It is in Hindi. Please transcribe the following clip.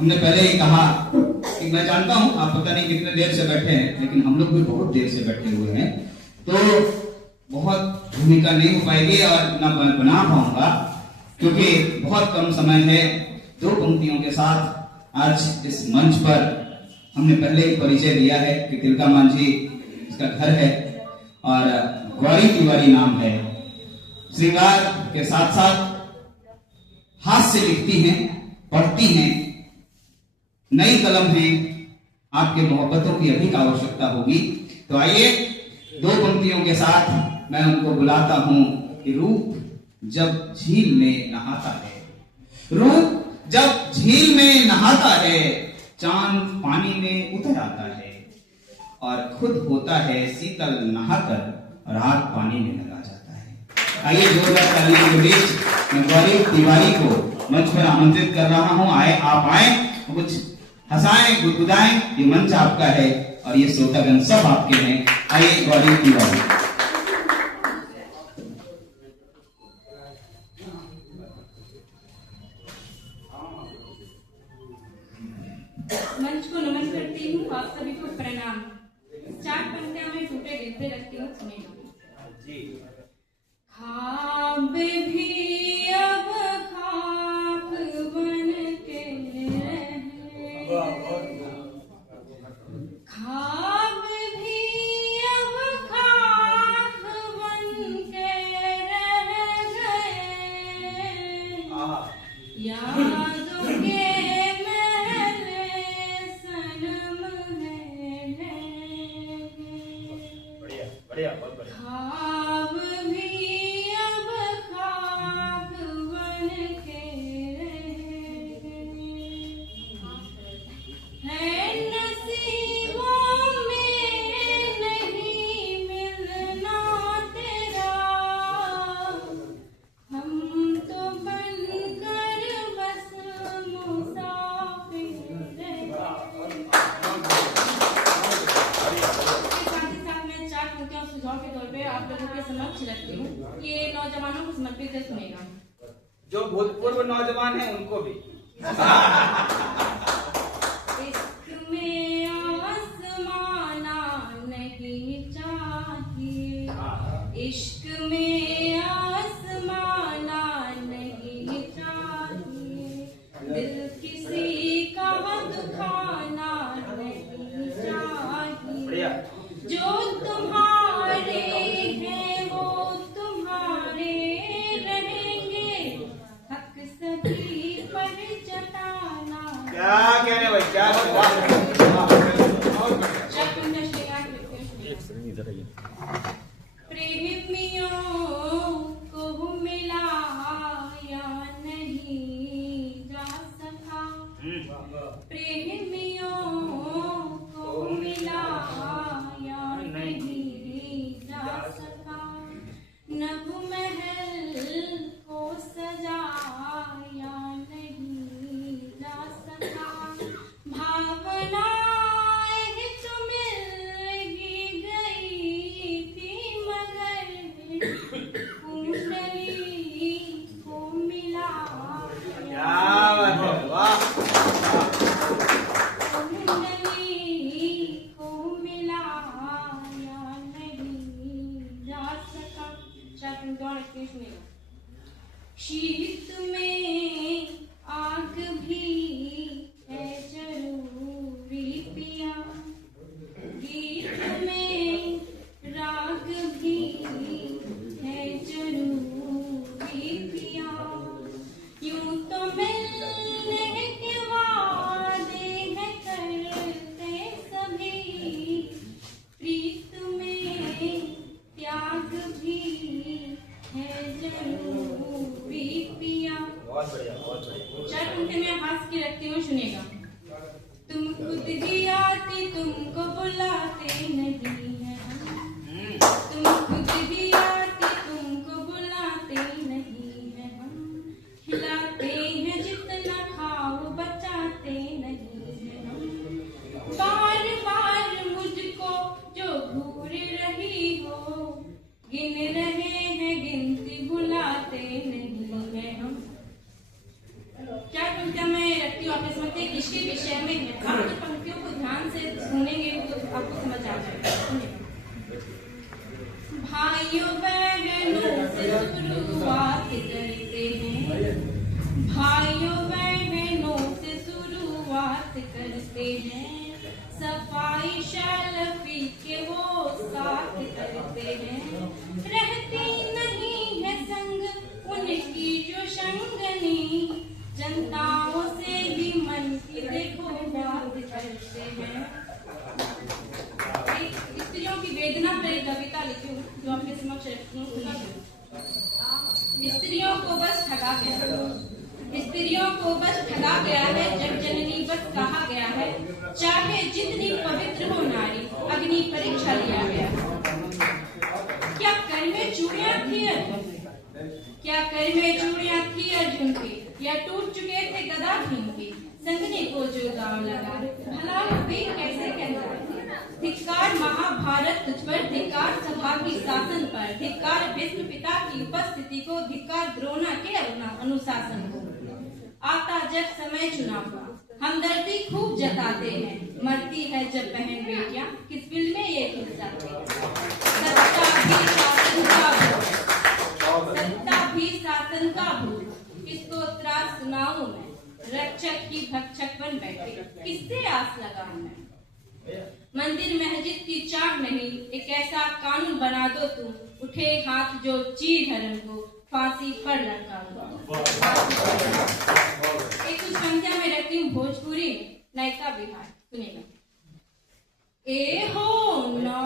हमने पहले ही कहा कि मैं जानता हूं आप पता नहीं कितने देर से बैठे हैं, लेकिन हम लोग भी बहुत देर से बैठे हुए हैं, तो बहुत भूमिका नहीं हो पाएगी और ना बना पाऊंगा क्योंकि बहुत कम समय है। दो पंक्तियों के साथ आज इस मंच पर हमने पहले ही परिचय दिया है कि तिलका मांझी इसका घर है और गौरी तिवारी नाम है। श्रृंगार के साथ साथ हाथ से लिखती हैं, पढ़ती हैं, नई कलम है, आपके मोहब्बतों की अधिक आवश्यकता होगी। तो आइए दो पंक्तियों के साथ मैं उनको बुलाता हूं कि रूप जब झील में नहाता है, रूप जब झील में नहाता है, चांद पानी में उतर आता है और खुद होता है शीतल नहाकर रात पानी में लगा जाता है। आइए जोरदार तालियों के बीच मैं गौरी तिवारी को मंच पर आमंत्रित कर रहा हूं। आप आए, कुछ हंसाएं, गुदगुदाएं, ये मंच आपका है और ये श्रोतागण सब आपके हैं। आइए गौरी तिवारी। मंच को नमन करती हूँ, आप सभी को प्रणाम। चार पंक्तियां में टूटे दिल पे रखती हूँ, सुनेगा। ख्वाब भी अब ख्वाब बन के रहे, ख्वाब भी अब ख्वाब बन के रह गए, यादों के ख्वाब भी अब ख्वाब बन के रह गए, है नसीबों में नहीं मिलना तेरा, हम तो बनकर बस मुसाफिर रह गए। सुझाव के तौर पे आप लोगों के समक्ष रखती हूँ, ये नौजवानों को समर्पित है, सुनेगा। जो भूतपूर्व नौजवान हैं उनको भी। इश्क में आसमाना नहीं चाहिए, इश्क में आसमाना नहीं चाहिए, दिल किसी का दुखाना नहीं चाहिए, जो तुम्हारे हैं वो तुम्हारे रहेंगे, हक सभी पर जताना। क्या कहने भाई, क्या प्रेमियों को मिला या नहीं जा सका, प्रेमियों को मिला या नहीं जा सका, नभ महल को सजाया नहीं जा सका, भावनाएं तो मिल ही गई थी मगर कुंडली को मिला, क्या बात है, वाह। शीत में आग भी है जरूरी पिया, गीत में राग भी है जरूरी पिया, यूं तो मिलने के वादे हैं करते सभी, प्रीत में त्याग भी है जरूरी पिया। बहुत बढ़िया, बहुत बढ़िया। चार पंक्ति में हाथ की रखती हूँ, सुनेगा। तुम खुद ही आती तुमको बुलाते नहीं है, तुम खुद ही आती तुमको बुलाते नहीं है, हम खिलाते हैं जितना खाओ बचाते नहीं है, हम बार बार मुझको जो घूर रही हो, गिन रहे हैं गिनती भुलाते नहीं है हम। क्या पंक्तियां मैं रखती हूँ आपके समझते, किसके विषय में है। आप तो पंक्तियों को ध्यान से सुनेंगे तो आपको समझ आ जाएगा। सुनिए। भाइयों बहनों से शुरुआत करते हैं, भाइयों बहनों से शुरुआत करते हैं, सफाई शलफी के वो साथ करते हैं, रहती नहीं है संग उनकी जो संगनी, जनताओं से ही मन की देखो बात करते हैं। स्त्रियों की वेदना पर एक कविता लिखी हूँ जो आपके समक्ष रखती हूँ, सुनिए। स्त्रियों को बस ठगा गया है, स्त्रियों को बस ठगा गया है, जग जननी बस कहा गया है, चाहे जितनी पवित्र हो नारी अग्नि परीक्षा लिया गया। क्या कर में चूड़ियां थी अर्जुन, क्या कर में चूड़ियां थी अर्जुन की, या टूट चुके थे गदा भीम की, संगने को जो दाव लगा भला वे कैसे कहलाए। धिक्कार महाभारत तुझ पर, धिक्कार सभा की शासन पर, धिक्कार भीष्म पिता की उपस्थिति को, धिक्कार द्रोणा के अनुशासन को। आता जब समय चुनाव का हमदर्दी खूब जताते हैं, मरती है जब बहन बेटियां किस बिल में ये घुस जाते हैं। सत्ता भी शासन का भूत, सत्ता भी शासन का भूत, किसको त्रास सुनाऊं मैं, रक्षक की भक्षक बन बैठे किससे आस लगाऊं मैं। मंदिर मस्जिद की चाक नहीं, एक ऐसा कानून बना दो तुम, उठे हाथ जो चीर हरण को फांसी पर लटकाऊंगा। एक कुछ संख्या में रखती हूँ भोजपुरी नायिका बिहार, सुनिएगा। ए हो ना